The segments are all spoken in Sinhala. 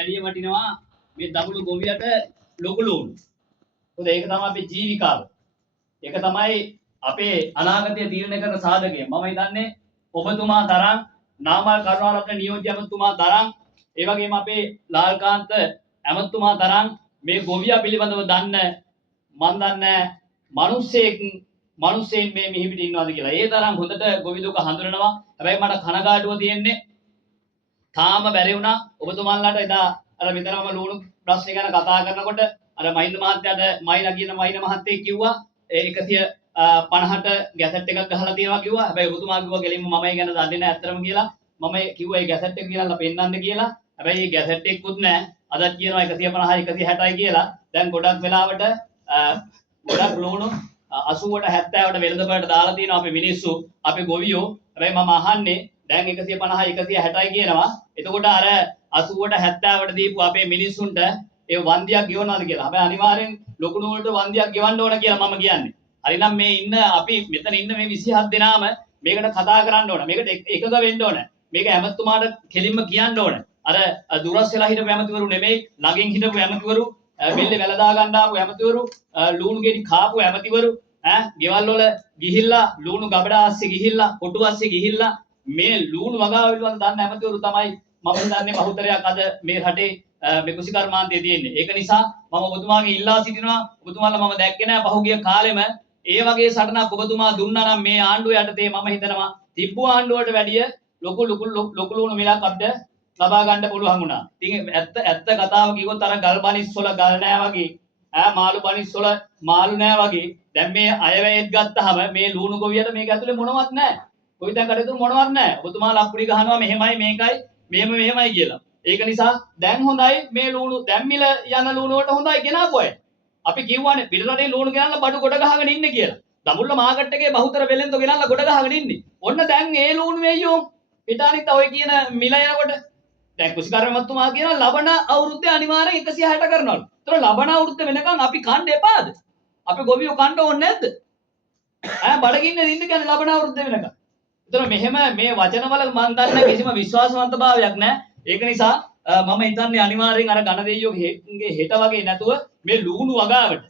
වැඩි වටිනවා මේ දඹුළු ගොවියට ලොකු ලුණු. මොකද ඒක තමයි අපේ ජීවිකාව. ඒක තමයි අපේ අනාගතය තීරණය කරන සාධකය. මම හිතන්නේ ඔබතුමා තරම් නාමල් කරුණාරත්න නියෝජ්‍ය ඇමතුමා තරම් ඒ වගේම අපේ ලාල්කාන්ත ඇමතුමා තරම් මේ ගොවියා පිළිබඳව දන්න මන් දන්නේ මිනිස්සෙන් මේ මිහිපිට ඉන්නවාද කියලා. ඒ තරම් හොඳට ගොවි දුක හඳුනනවා. හැබැයි මට කනගාටුව තියෙන්නේ තාම බැරි වුණා ඔබතුමාලාට එදා අර මෙතනම ලුණු ප්‍රශ්නේ ගැන කතා කරනකොට අර මහින්ද මහත්තයාට මයිලා කියන මහින්ද මහත්තයෙක් කිව්වා 150ට ගැසට් එකක් ගහලා තියෙනවා කිව්වා. හැබැයි ඔබතුමා කිව්වා ගෙලින්ම මම ඒ ගැන දන්නේ නැහැ අත්‍තරම කියලා. මම කිව්වා ඒ ගැසට් එක කියලා පෙන්නන්න කියලා. හැබැයි මේ ගැසට් එකකුත් නැහැ. අදත් කියනවා 150 160යි කියලා. දැන් ගොඩක් වෙලාවට ගොඩක් ලුණු 80ට 70ට වෙළඳපොළට දාලා තියෙනවා අපේ මිනිස්සු අපේ ගොවියෝ. හැබැයි මම අහන්නේ දැන් 150 160යි කියනවා. එතකොට අර 80ට 70ට දීපු අපේ මිනිස්සුන්ට ඒ වන්දියක් ගෙවනවාද කියලා. හැබැයි අනිවාර්යෙන් ලොකු නූලට වන්දියක් ගෙවන්න ඕන කියලා මම කියන්නේ. හරිනම් මේ ඉන්න අපි මෙතන ඉන්න මේ 27 දෙනාම මේකට කතා කරන්න ඕන. මේකට එකග වෙන්න ඕන. මේක ඇමතුමාට කෙලින්ම කියන්න ඕන. අර දුරස් වෙලා හිටපු ඇමතිවරු නෙමෙයි ළඟින් හිටපු ඇමතිවරු බෙල්ලේ වැලදා ගන්න ආපු ඇමතිවරු ලුණු ගෙඩි කාපු ඇමතිවරු ගෙවල් වල ගිහිල්ලා ලුණු ගබඩා ASCII ගිහිල්ලා කොටු ASCII ගිහිල්ලා මේ ලුණු වගාව පිළිබඳ දන්න ඇමතිවරු තමයි මම හිතන්නේ බහුතරයක් අද මේ රටේ මේ කුසිකර්මාන්තයේ තියෙන්නේ. ඒක නිසා මම ඔබතුමාගෙන් ඉල්ලා සිටිනවා ඔබතුමාලා මම දැක්කේ නැහැ පහුගිය කාලෙම ඒ වගේ සටනක් ඔබතුමා දුන්නා නම් මේ ආණ්ඩුව යටතේ මම හිතනවා තිබ්බු ආණ්ඩුවට වැඩිය ලොකු ලුණු මිලක් අපිට ලබා ගන්න පුළුවන් වුණා. ඉතින් ඇත්ත කතාව කිව්වොත් අර ගල් බනිස් වල ගල් නෑ වගේ මාළු බනිස් වල මාළු නෑ වගේ දැන් මේ අයවැයත් ගත්තාම මේ ලුණු ගොවියට මේක ඇතුලේ මොනවත් නෑ. කොයිතැන් කඩේතු මොනවත් නෑ. ඔබතුමා ලප්පුඩි ගහනවා මෙහෙමයි මේකයි මෙහෙමයි කියලා. ඒක නිසා දැන් හොඳයි මේ ලුණු දැන් මිල යන ලුණු වලට හොඳයි ගෙනාපු අය. අපි කියවනේ පිටරටේ ලුණු ගෙනල්ලා බඩු ගොඩ ගහගෙන ඉන්නේ කියලා. දඹුල්ල මාකට් එකේ බහුතර වෙලෙන්දෝ ගෙනල්ලා ගොඩ ගහගෙන ඉන්නේ. ඔන්න දැන් ඒ ලුණු වෙයියෝ පිටානිත් ඔය කියන මිල යනකොට දැන් කුසිකාර්යමත්තුමා කියන ලබන අවුරුද්දේ අනිවාර්යෙන් 160 කරනවලු. ඒතර ලබන අවුරුද්ද වෙනකන් අපි කන්න එපාද? අපි ගොවියෝ කන්න ඕනේ නැද්ද? බඩගින්නේ ඉන්න කියන්නේ ලබන අවුරුද්ද වෙනකන්. ඒතර මෙහෙම මේ වචනවල මම දන්නේ කිසිම විශ්වාසවන්තභාවයක් නැහැ. ඒක නිසා මම හිතන්නේ අනිවාර්යෙන් අර ඝන දෙයියෝගේ හෙට වගේ නැතුව මේ ලුණු වගාවට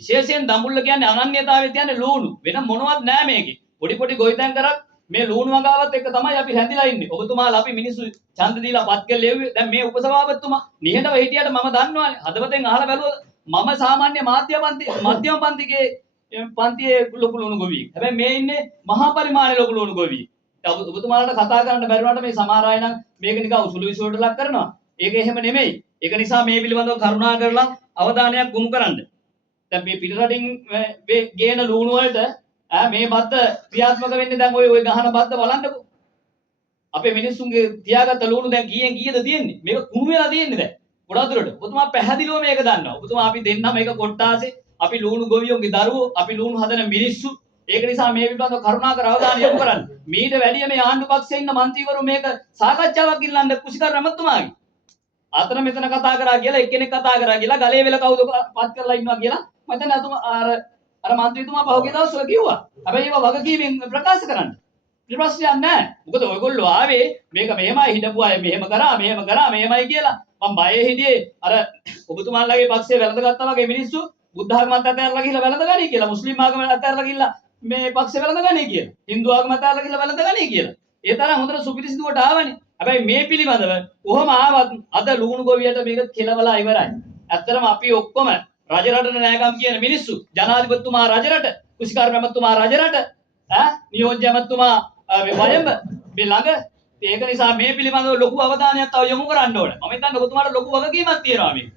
විශේෂයෙන් දඹුල්ල කියන්නේ අනන්‍යතාවය කියන්නේ ලුණු. වෙන මොනවත් නැහැ මේකේ. පොඩි ගොවිතැන් කරක් මේ ලුණු වගාවත් එක්ක තමයි අපි හැඳිලා ඉන්නේ. ඔබතුමාලා අපි මිනිස්සු ඡන්ද දීලා පත් කළ ලෙව්වේ. දැන් මේ උපසභාපතිතුමා නිහඬව හිටියට මම දන්නවානේ. හදවතෙන් අහලා බැලුවොත් මම සාමාන්‍ය මධ්‍යම පන්තියේ ලොකු ලුණු ගොවියෙක්. හැබැයි මේ ඉන්නේ මහා පරිමාණයේ ලොකු ලුණු ගොවියෙක්. ඔබතුමාලාට කතා කරන්න බැරි වුණාට මේ සමහර අය නම් මේක නිකන් උසුළු විසුලට ලක් කරනවා. ඒක එහෙම නෙමෙයි. ඒක නිසා මේ පිළිබඳව කරුණා කරලා අවධානයක් යොමු කරන්න. දැන් මේ පිටරටින් ගේන ලුණු වලට මේ බද්ද ක්‍රියාත්මක වෙන්නේ දැන් ඔය ගහන බද්ද බලන්නකෝ. අපේ මිනිස්සුන්ගේ තියාගත්ත ලුණු දැන් කීයද තියෙන්නේ? මේක කුණු වෙලා තියෙන්නේ දැන්. ගොඩක් දුරට. ඔබතුමා පැහැදිලිව මේක දන්නවා. ඔබතුමා අපි දෙන්නම මේක කොට්ටාසේ අපි ලුණු ගොවියෝගේ දරුවෝ අපි ලුණු හදන මිනිස්සු. ඒක නිසා මේ පිළිබඳව කරුණාකර අවධානය යොමු කරන්න. මීට වැඩිය මේ ආණ්ඩු පක්ෂයේ ඉන්න മന്ത്രിවරු මේක සාකච්ඡාවක් ඉල්ලන්න කුසිකාර්ය මහත්මයාගේ. අතන මෙතන කතා කරා කියලා එක්කෙනෙක් කතා කරා කියලා ගලේ වෙල කවුද පත් කරලා ඉන්නවා කියලා මම දැන් අර മന്ത്രിතුමා පහුගිය දවස්වල කිව්වා. හැබැයි ඒවා වගකීමෙන් ප්‍රකාශ කරන්න. ඊට ප්‍රශ්නයක් නැහැ. මොකද ඔයගොල්ලෝ ආවේ මේක මෙහෙමයි හිටපු අය මෙහෙම කරා මෙහෙමයි කියලා. මම බයේ හිටියේ අර ඔබතුමාලාගේ පක්ෂයේ වැළඳගත්තා වගේ මිනිස්සු බුද්ධ ආගමත් අතහැරලා ගිහලා වැළඳගනි කියලා. මුස්ලිම් ආගමත් අතහැරලා ගිහලා මේ පක්ෂේ වැළඳගනි කියලා. Hindu ආගම අතහැරලා ගිහලා වැළඳගනි කියලා. ඒ තරම් හොඳට සුපිරිසිදුවට ආවනේ. හැබැයි මේ පිළිබඳව කොහොම ආවත් අද ලුණු ගොවියට මේක කෙලවලා ඉවරයි. ඇත්තටම අපි ඔක්කොම රජරට නෑගම් කියන මිනිස්සු ජනාධිපතිතුමා රජරට කුසිකාර්ය මහත්මයා රජරට නියෝජ්‍ය මහත්මයා මේ වයඹ මේ ළඟ ඒක නිසා මේ පිළිබඳව ලොකු අවධානයක් තව යොමු කරන්න ඕනේ. මම හිතන්නේ ඔබතුමාට ලොකු වගකීමක් තියෙනවා මේක.